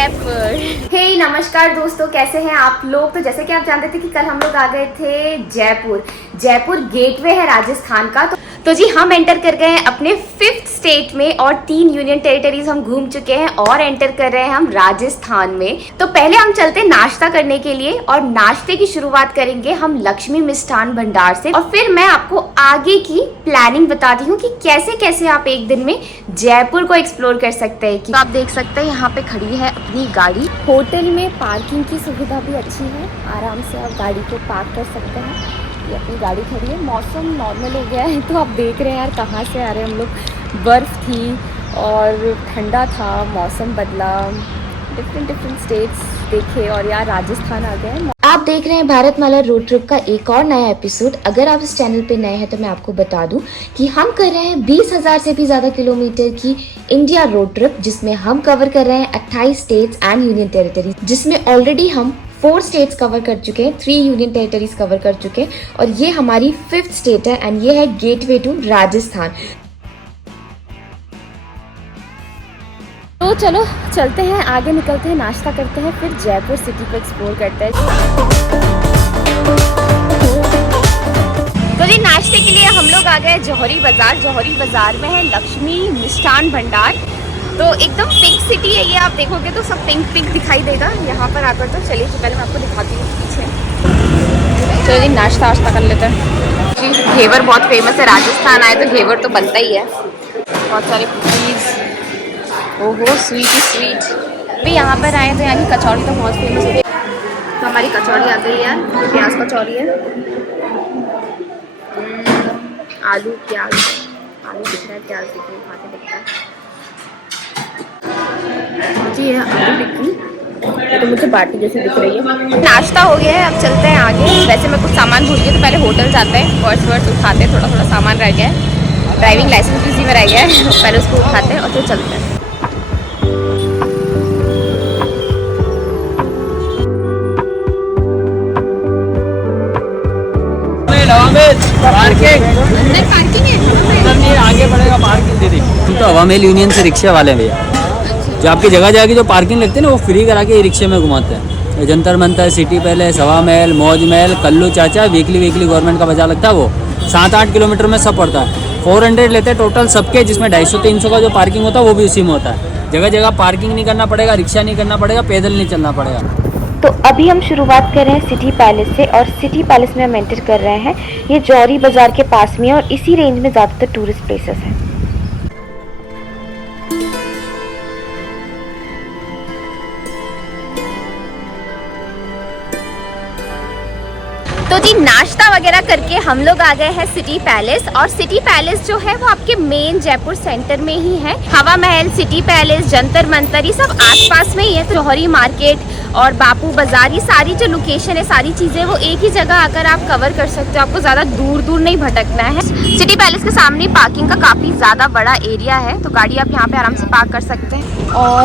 जयपुर। हे नमस्कार दोस्तों, कैसे हैं आप लोग। तो जैसे कि आप जानते थे कि कल हम लोग आ गए थे जयपुर। जयपुर गेटवे है राजस्थान का। तो जी हम एंटर कर गए हैं अपने 5th स्टेट में और 3 यूनियन टेरिटरीज हम घूम चुके हैं और एंटर कर रहे हैं हम राजस्थान में। तो पहले हम चलते हैं नाश्ता करने के लिए और नाश्ते की शुरुआत करेंगे हम लक्ष्मी मिष्ठान भंडार से और फिर मैं आपको आगे की प्लानिंग बताती हूँ कि कैसे कैसे आप एक दिन में जयपुर को एक्सप्लोर कर सकते हैं। तो आप देख सकते हैं यहाँ पे खड़ी है अपनी गाड़ी। होटल में पार्किंग की सुविधा भी अच्छी है, आराम से आप गाड़ी को पार्क कर सकते हैं। ये अपनी गाड़ी खड़ी है। मौसम नॉर्मल हो गया है तो आप देख रहे हैं यार कहाँ से आ रहे हैं हम लोग। बर्फ़ थी और ठंडा था, मौसम बदला, डिफरेंट स्टेट्स देखे और यार राजस्थान आ गए। आप देख रहे हैं भारतमाला रोड ट्रिप का एक और नया एपिसोड। अगर आप इस चैनल पे नए हैं तो मैं आपको बता दूं कि हम कर रहे हैं 20,000 से भी ज्यादा किलोमीटर की इंडिया रोड ट्रिप, जिसमें हम कवर कर रहे हैं 28 स्टेट्स एंड यूनियन टेरिटरीज, जिसमें ऑलरेडी हम 4 स्टेट्स कवर कर चुके हैं, 3 यूनियन टेरिटरीज कवर कर चुके हैं और ये हमारी 5th स्टेट है एंड ये है गेटवे टू राजस्थान। तो चलो चलते हैं, आगे निकलते हैं, नाश्ता करते हैं, फिर जयपुर सिटी को एक्सप्लोर करते हैं। तो जी नाश्ते के लिए हम लोग आ गए जौहरी बाजार। जौहरी बाजार में है लक्ष्मी मिष्ठान भंडार। तो एकदम पिंक सिटी है ये, आप देखोगे तो सब पिंक पिंक दिखाई देगा यहाँ पर आकर। तो चलिए पहले मैं आपको दिखाती हूँ पीछे। चलो जी नाश्ता वाश्ता कर लेते हैं जी। घेवर बहुत फेमस है, राजस्थान आए तो घेवर तो बनता ही है। बहुत सारे कुकीज़, ओहो स्वीट ही स्वीट। अभी यहाँ पर आए तो यहाँ की कचौड़ी तो बहुत फेमस है। तो हमारी कचौड़ी आ गई है, प्याज कचौड़ी है। आलू प्याज, आलू दिख रहा है, प्याज दिख रहा है, खा के दिखता है जी। ये आलू टिक्की तो मुझे बाटी जैसे दिख रही है। नाश्ता हो गया है, अब चलते हैं आगे। वैसे मैं कुछ सामान भूल गई तो पहले होटल जाते हैं, पर्स वर्स उठाते हैं, थोड़ा सामान रह गया है, ड्राइविंग लाइसेंस भी इसी में रह गया है, पहले उसको उठाते हैं और फिर चलते हैं। अंदर पार्किंग है, अंदर नहीं, आगे पड़ेगा पार्किंग दे दी। तो हवामेल यूनियन से रिक्शा वाले भैया, जो आपकी जगह जगह की जो पार्किंग लगती है ना वो फ्री करा के रिक्शे में घुमाते हैं। जंतर मंतर, सिटी पैलेस, हवा महल, मौज महल, कल्लू चाचा, वीकली गवर्नमेंट का बाजार लगता है, वो 7-8 किलोमीटर में सब पड़ता है। 400 लेते हैं टोटल सबके, जिसमें 250-300 का जो पार्किंग होता है वो भी उसी में होता है। जगह जगह पार्किंग नहीं करना पड़ेगा, रिक्शा नहीं करना पड़ेगा, पैदल नहीं चलना पड़ेगा। तो अभी हम शुरुआत कर रहे हैं सिटी पैलेस से और सिटी पैलेस में हम एंटर कर रहे हैं। ये जौहरी बाजार के पास में है और इसी रेंज में ज़्यादातर टूरिस्ट प्लेसेस हैं। तो जी नाश्ता वगैरह करके हम लोग आ गए हैं सिटी पैलेस। और सिटी पैलेस जो है वो आपके मेन जयपुर सेंटर में ही है। हवा महल, सिटी पैलेस, जंतर मंतर ये सब आसपास में ही है। तो जौहरी मार्केट और बापू बाजार, ये सारी जो लोकेशन है, सारी चीज़ें वो एक ही जगह आकर आप कवर कर सकते हो। आपको ज़्यादा दूर नहीं भटकना है। सिटी पैलेस के सामने पार्किंग का काफ़ी ज़्यादा बड़ा एरिया है, तो गाड़ी आप यहाँ पे आराम से पार्क कर सकते हैं। और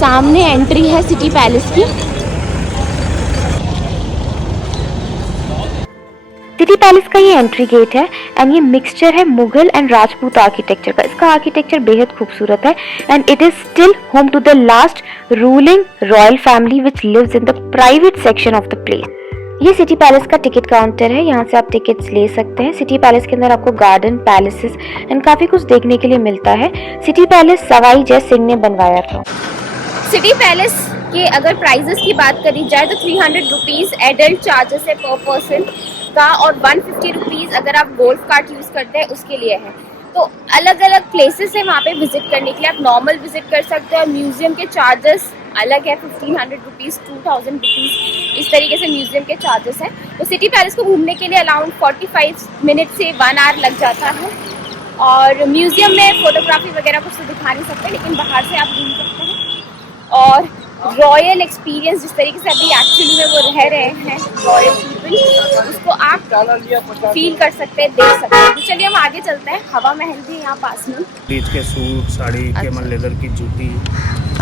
सामने एंट्री है सिटी पैलेस की। सिटी पैलेस का ये एंट्री गेट है एंड ये मिक्सचर है मुगल एंड राजपूत आर्किटेक्चर का। इसका आर्किटेक्चर बेहद खूबसूरत है and it is still home to the last ruling royal family which lives in the private section of the place. ये सिटी पैलेस का टिकट काउंटर है, यहाँ से आप टिकट्स ले सकते हैं। सिटी पैलेस के अंदर आपको गार्डन, पैलेसेस एंड काफी कुछ देखने के लिए मिलता है। सिटी पैलेस सवाई जय सिंह ने बनवाया था। सिटी पैलेस के अगर प्राइजेस की बात करी जाए तो 300 रुपीज़ एडल्ट चार्जेस है पर पर्सन का और 150 रुपीज़ अगर आप गोल्फ कार्ट यूज़ करते हैं उसके लिए है। तो अलग अलग प्लेसेस है वहाँ पे विजिट करने के लिए। आप नॉर्मल विजिट कर सकते हैं और म्यूजियम के चार्जेस अलग है, 1500 रुपीज़, 2000 रुपीज़, इस तरीके से म्यूजियम के चार्जेस हैं। तो सिटी पैलेस को घूमने के लिए अराउंड 45 मिनट से 1 आवर लग जाता है। और म्यूजियम में फोटोग्राफी वगैरह कुछ तो दिखा नहीं सकते, लेकिन बाहर से आप घूम सकते हैं। और रॉयल एक्सपीरियंस जिस तरीके से अभी एक्चुअली में वो रह रहे हैं रॉयल पीपल, उसको आप फील कर सकते हैं, देख सकते हैं। तो चलिए हम आगे चलते हैं। हवा महल भी यहाँ पास में। बीच के सूट, साड़ी, केमल लेदर की जूती,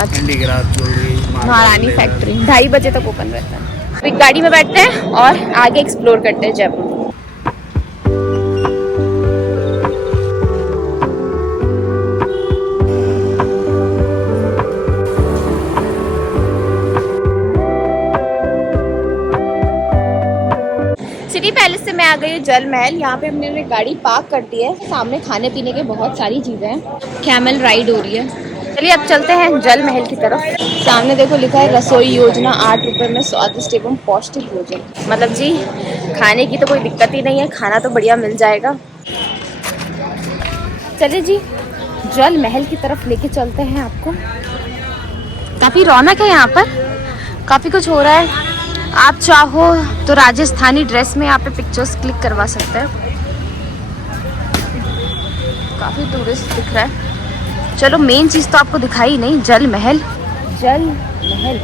हैंडीक्राफ्ट ज्वेलरी, महारानी फैक्ट्री 2:30 बजे तक ओपन रहता है। तो एक गाड़ी में बैठते हैं और आगे एक्सप्लोर करते हैं जयपुर। मैं आ गई हूँ जल महल। यहाँ पे हमने गाड़ी पार्क कर दी है। सामने खाने पीने के बहुत सारी चीज़ें हैं। कैमल राइड हो रही है। चलिए अब चलते हैं जल महल की तरफ। सामने देखो लिखा है रसोई योजना 8 रुपये में स्वादिष्ट एवं पौष्टिक भोजन। मतलब जी खाने की तो कोई दिक्कत ही नहीं है, खाना तो बढ़िया मिल जाएगा। चलिए जी जल महल की तरफ लेके चलते हैं आपको। काफ़ी रौनक है यहाँ पर, काफ़ी कुछ हो रहा है। आप चाहो तो राजस्थानी ड्रेस में यहाँ पे पिक्चर्स क्लिक करवा सकते हैं। काफ़ी टूरिस्ट दिख रहा है। चलो मेन चीज़ तो आपको दिखाई नहीं, जल महल। जल महल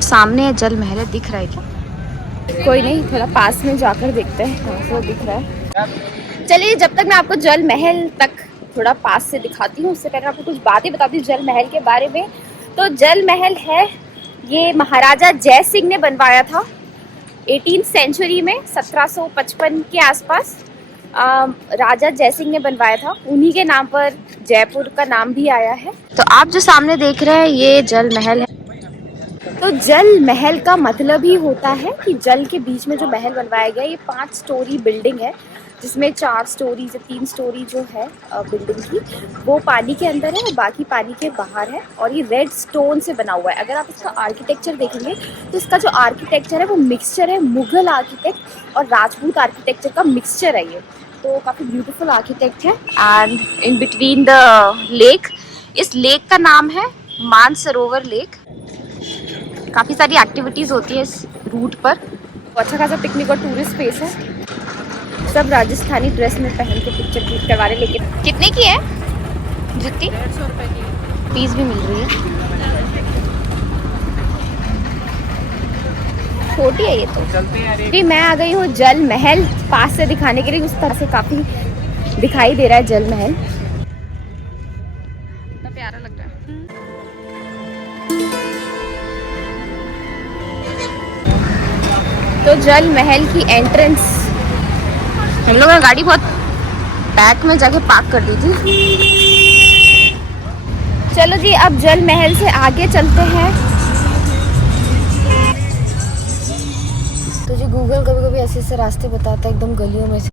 सामने है, जल महल है, दिख रहा है क्या? कोई नहीं, थोड़ा पास में जाकर देखते हैं कहाँ से दिख रहा है। चलिए जब तक मैं आपको जल महल तक थोड़ा पास से दिखाती हूँ, उससे पहले आपको कुछ बातें बताती हूँ जल महल के बारे में। तो जल महल है, ये महाराजा जय सिंह ने बनवाया था 18th सेंचुरी में, 1755 के आसपास राजा जय सिंह ने बनवाया था। उन्हीं के नाम पर जयपुर का नाम भी आया है। तो आप जो सामने देख रहे हैं ये जल महल है। तो जल महल का मतलब ही होता है कि जल के बीच में जो महल बनवाया गया। ये 5 स्टोरी बिल्डिंग है, जिसमें 4 स्टोरी या 3 स्टोरी जो है बिल्डिंग की वो पानी के अंदर है और बाकी पानी के बाहर है। और ये रेड स्टोन से बना हुआ है। अगर आप इसका आर्किटेक्चर देखेंगे तो इसका जो आर्किटेक्चर है वो मिक्सचर है मुगल आर्किटेक्ट और राजपूत आर्किटेक्चर का मिक्सचर है ये। तो काफ़ी ब्यूटीफुल आर्किटेक्ट है। And in between the lake, इस लेक का नाम है मानसरोवर लेक। काफ़ी सारी एक्टिविटीज़ होती है इस रूट पर। अच्छा खासा पिकनिक और टूरिस्ट प्लेस है। सब राजस्थानी ड्रेस में पहन के पिक्चर क्लिक करवा रहे। लेकिन कितने की है जुत्ती? 150 रुपये की फीस भी मिल रही है। छोटी है ये तो। जी मैं आ गई हूँ जल महल पास से दिखाने के लिए। उस तरह से काफी दिखाई दे रहा है जल महल, कितना प्यारा लग रहा है। तो जल महल की एंट्रेंस हम लोगों ने गाड़ी बहुत बैक में जाके पार्क कर दी थी। चलो जी अब जल महल से आगे चलते हैं। तो जी गूगल कभी कभी ऐसे ऐसे रास्ते बताता है एकदम गलियों में से।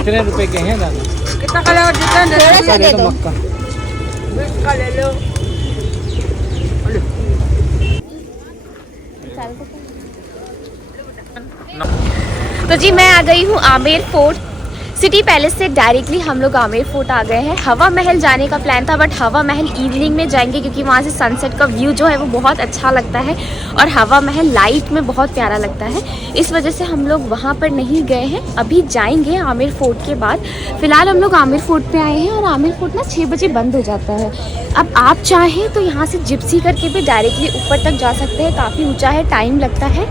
कितने रुपए के हैं दादा? कितना कलर थोड़ा सा दे दो। मक्का ले लो। तो जी मैं आ गई हूँ आमेर फोर्ट। सिटी पैलेस से डायरेक्टली हम लोग आमेर फोर्ट आ गए हैं। हवा महल जाने का प्लान था बट हवा महल इवनिंग में जाएंगे क्योंकि वहाँ से सनसेट का व्यू जो है वो बहुत अच्छा लगता है और हवा महल लाइट में बहुत प्यारा लगता है। इस वजह से हम लोग वहाँ पर नहीं गए हैं। अभी जाएंगे आमेर फोर्ट के बाद। फिलहाल हम लोग आमेर फोर्ट पे आए हैं और आमेर फोर्ट ना 6 बजे बंद हो जाता है। अब आप चाहें तो यहाँ से जिप्सी करके भी डायरेक्टली ऊपर तक जा सकते हैं। काफ़ी ऊँचा है, टाइम लगता है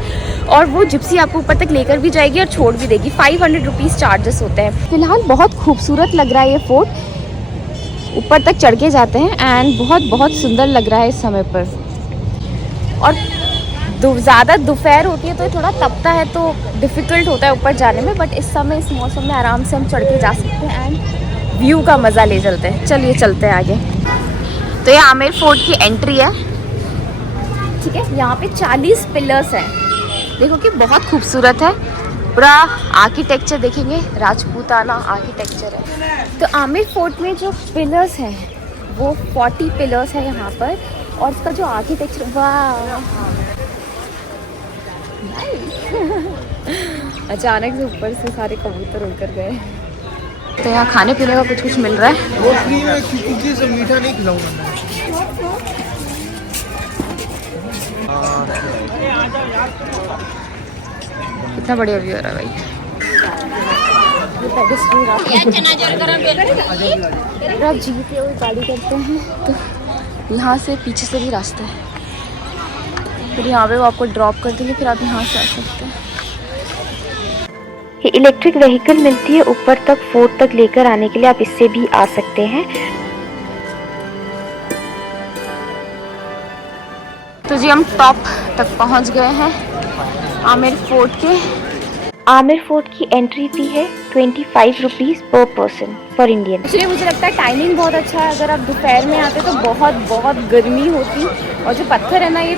और वो जिप्सी आपको ऊपर तक लेकर भी जाएगी और छोड़ भी देगी। 500 रुपीज़ चार्जेस होते हैं। फिलहाल बहुत खूबसूरत लग रहा है ये फोर्ट। ऊपर तक चढ़ के जाते हैं एंड बहुत सुंदर लग रहा है इस समय पर। और ज़्यादा दोपहर होती है तो थोड़ा तपता है तो डिफ़िकल्ट होता है ऊपर जाने में, बट इस समय इस मौसम में आराम से हम चढ़ के जा सकते हैं एंड व्यू का मज़ा ले चलते हैं। चलिए चलते हैं आगे। तो ये आमेर फोर्ट की एंट्री है, ठीक है। यहाँ पे 40 पिलर्स हैं, देखो कि बहुत खूबसूरत है। पूरा आर्किटेक्चर देखेंगे, राजपूताना आर्किटेक्चर है। तो आमेर फोर्ट में जो पिलर्स हैं वो 40 पिलर्स हैं यहाँ पर। और इसका जो आर्किटेक्चर, वाह अचानक से ऊपर से सारे कबूतर उड़कर गए। तो यहाँ खाने पीने का कुछ मिल रहा है। वो फ्री में कुकी से मीठा नहीं खिलाऊंगा। कितना बढ़िया व्यू आ रहा है भाई। आप जीप या गाड़ी करते हैं तो यहाँ से पीछे से भी रास्ता है, फिर यहाँ पे वो आपको ड्रॉप कर देंगे, फिर आप यहाँ से आ सकते हैं। ये इलेक्ट्रिक व्हीकल मिलती है ऊपर तक, फोर्ट तक लेकर आने के लिए आप इससे भी आ सकते हैं। तो जी हम टॉप तक पहुंच गए हैं आमिर फोर्ट के। आमिर फोर्ट की एंट्री फी है 25 रुपीज़ पर पर्सन फॉर इंडियन। एक्चुअली मुझे लगता है टाइमिंग बहुत अच्छा है। अगर आप दोपहर में आते तो बहुत बहुत गर्मी होती, और जो पत्थर है ना ये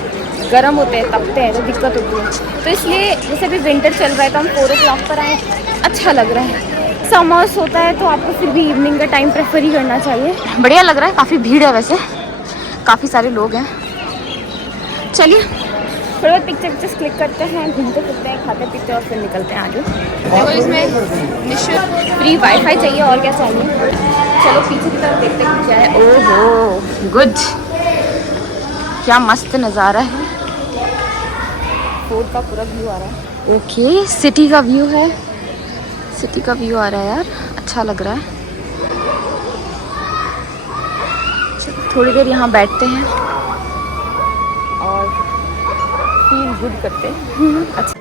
गर्म होते हैं, तपते हैं, तो दिक्कत होती है। तो इसलिए जैसे अभी विंटर चल रहा है तो हम 4 o'clock पर आए, अच्छा लग रहा है। समर्स होता है तो आपको फिर भी इवनिंग का टाइम प्रेफर ही करना चाहिए। बढ़िया लग रहा है, काफ़ी भीड़ है, वैसे काफ़ी सारे लोग हैं। चलिए थोड़ा बहुत पिक्चर क्लिक करते हैं, घूमते फिरते हैं, खाते पीते और फिर निकलते हैं आगे। देखो इसमें निःशुल्क फ्री वाईफाई चाहिए, और क्या चाहिए। चलो पीछे की तरफ देखते हैं क्या है। ओहो गुड, क्या मस्त नज़ारा है। फोर्ट का पूरा व्यू आ रहा है। ओके सिटी का व्यू है, सिटी का व्यू आ रहा है यार, अच्छा लग रहा है। थोड़ी देर यहाँ बैठते हैं और फील गुड करते हैं। अच्छा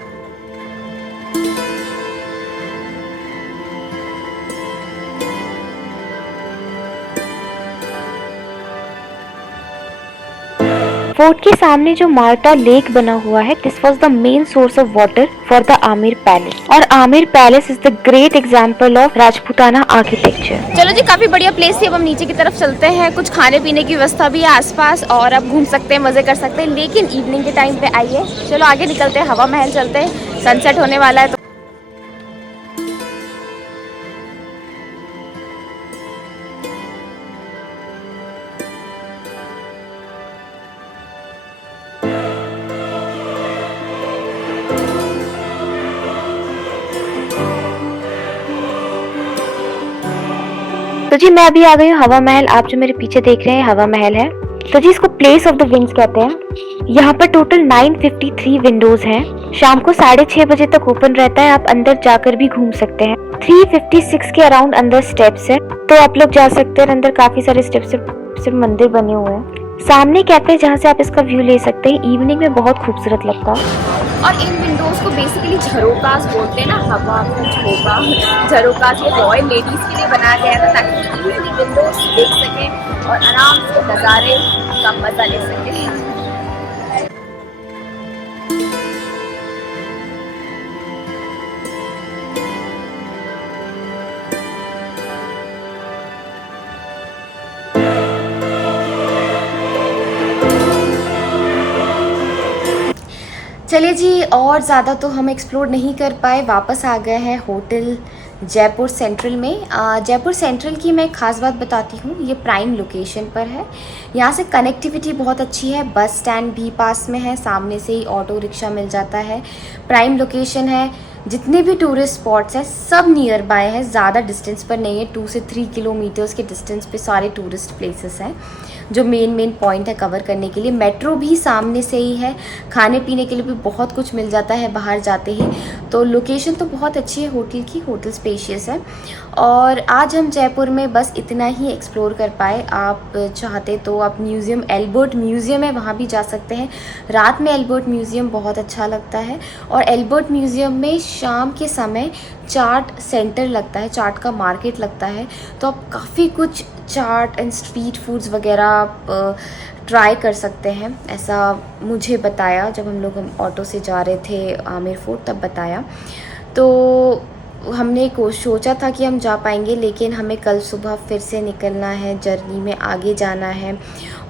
फोर्ट के सामने जो मार्टा लेक बना हुआ है, this was the main source of water for the Amer palace, और Amer palace is the great example of Rajputana architecture. चलो जी, काफ़ी बढ़िया प्लेस थी। अब हम नीचे की तरफ चलते हैं। कुछ खाने पीने की व्यवस्था भी है आसपास, और आप घूम सकते हैं, मज़े कर सकते हैं, लेकिन इवनिंग के टाइम पे आइए। चलो आगे निकलते हैं, हवा महल चलते हैं, सनसेट होने वाला है तो। तो जी मैं अभी आ गई हूँ हवा महल। आप जो मेरे पीछे देख रहे हैं हवा महल है। तो जी इसको प्लेस ऑफ द विंड्स कहते हैं। यहाँ पर टोटल 953 विंडोज हैं। शाम को 6:30 बजे तक ओपन रहता है, आप अंदर जाकर भी घूम सकते हैं। 356 के अराउंड अंदर स्टेप्स है, तो आप लोग जा सकते हैं। अंदर काफी सारे स्टेप्स से मंदिर बने हुए हैं। सामने कैफे जहाँ से आप इसका व्यू ले सकते हैं। इवनिंग में बहुत खूबसूरत लगता है। और इन विंडोज को बेसिकली झरोकास बोलते हैं ना, हवा का झोंका। झरोकास ये रॉयल लेडीज के लिए बनाया गया था, ताकि इजीली विंडोज देख सकें और आराम से नज़ारे का मजा ले सकें। चलिए जी, और ज़्यादा तो हम एक्सप्लोर नहीं कर पाए, वापस आ गए हैं होटल जयपुर सेंट्रल में। जयपुर सेंट्रल की मैं एक ख़ास बात बताती हूँ, ये प्राइम लोकेशन पर है। यहाँ से कनेक्टिविटी बहुत अच्छी है, बस स्टैंड भी पास में है, सामने से ही ऑटो रिक्शा मिल जाता है। प्राइम लोकेशन है, जितने भी टूरिस्ट स्पॉट्स हैं सब नियर बाय है, ज़्यादा डिस्टेंस पर नहीं है। 2 से 3 किलोमीटर्स के डिस्टेंस पे सारे टूरिस्ट प्लेसेस हैं जो मेन पॉइंट है कवर करने के लिए। मेट्रो भी सामने से ही है, खाने पीने के लिए भी बहुत कुछ मिल जाता है बाहर जाते ही। तो लोकेशन तो बहुत अच्छी है होटल की, होटल स्पेशियस है। और आज हम जयपुर में बस इतना ही एक्सप्लोर कर पाए। आप चाहते तो आप म्यूज़ियम, एल्बर्ट म्यूज़ियम है, वहाँ भी जा सकते हैं। रात में एल्बर्ट म्यूज़ियम बहुत अच्छा लगता है। और एल्बर्ट म्यूज़ियम में शाम के समय चाट सेंटर लगता है, चाट का मार्केट लगता है, तो आप काफ़ी कुछ चाट एंड स्ट्रीट फूड्स वगैरह आप ट्राई कर सकते हैं। ऐसा मुझे बताया जब हम लोग ऑटो से जा रहे थे आमिर फोर्ट, तब बताया। तो हमने सोचा था कि हम जा पाएंगे, लेकिन हमें कल सुबह फिर से निकलना है, जर्नी में आगे जाना है।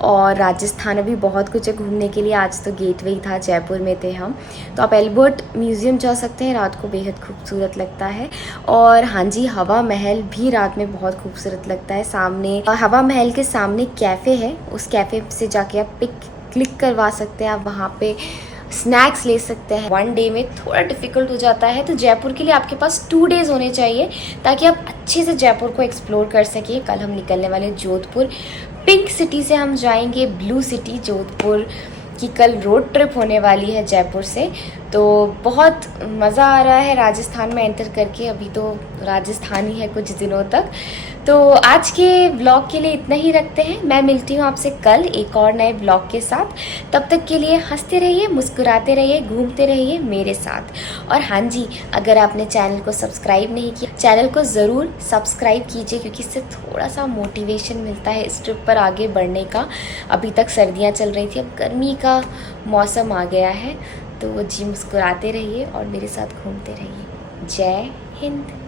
और राजस्थान में भी बहुत कुछ है घूमने के लिए। आज तो गेटवे ही था, जयपुर में थे हम। तो आप एल्बर्ट म्यूज़ियम जा सकते हैं, रात को बेहद खूबसूरत लगता है। और हाँ जी, हवा महल भी रात में बहुत खूबसूरत लगता है। सामने हवा महल के सामने कैफ़े है, उस कैफ़े से जाके आप पिक क्लिक करवा सकते हैं। आप वहाँ पे स्नैक्स ले सकते हैं। 1 डे में थोड़ा डिफ़िकल्ट हो जाता है, तो जयपुर के लिए आपके पास 2 डेज़ होने चाहिए, ताकि आप अच्छे से जयपुर को एक्सप्लोर कर सकिए। कल हम निकलने वाले जोधपुर, पिंक सिटी से हम जाएंगे ब्लू सिटी। जोधपुर की कल रोड ट्रिप होने वाली है जयपुर से, तो बहुत मज़ा आ रहा है राजस्थान में एंटर करके। अभी तो राजस्थान ही है कुछ दिनों तक, तो आज के ब्लॉग के लिए इतना ही रखते हैं। मैं मिलती हूँ आपसे कल एक और नए ब्लॉग के साथ। तब तक के लिए हंसते रहिए, मुस्कुराते रहिए, घूमते रहिए मेरे साथ। और हाँ जी, अगर आपने चैनल को सब्सक्राइब नहीं किया, चैनल को ज़रूर सब्सक्राइब कीजिए, क्योंकि इससे थोड़ा सा मोटिवेशन मिलता है इस ट्रिप पर आगे बढ़ने का। अभी तक सर्दियाँ चल रही थी, अब गर्मी का मौसम आ गया है। तो जी मुस्कुराते रहिए और मेरे साथ घूमते रहिए। जय हिंद।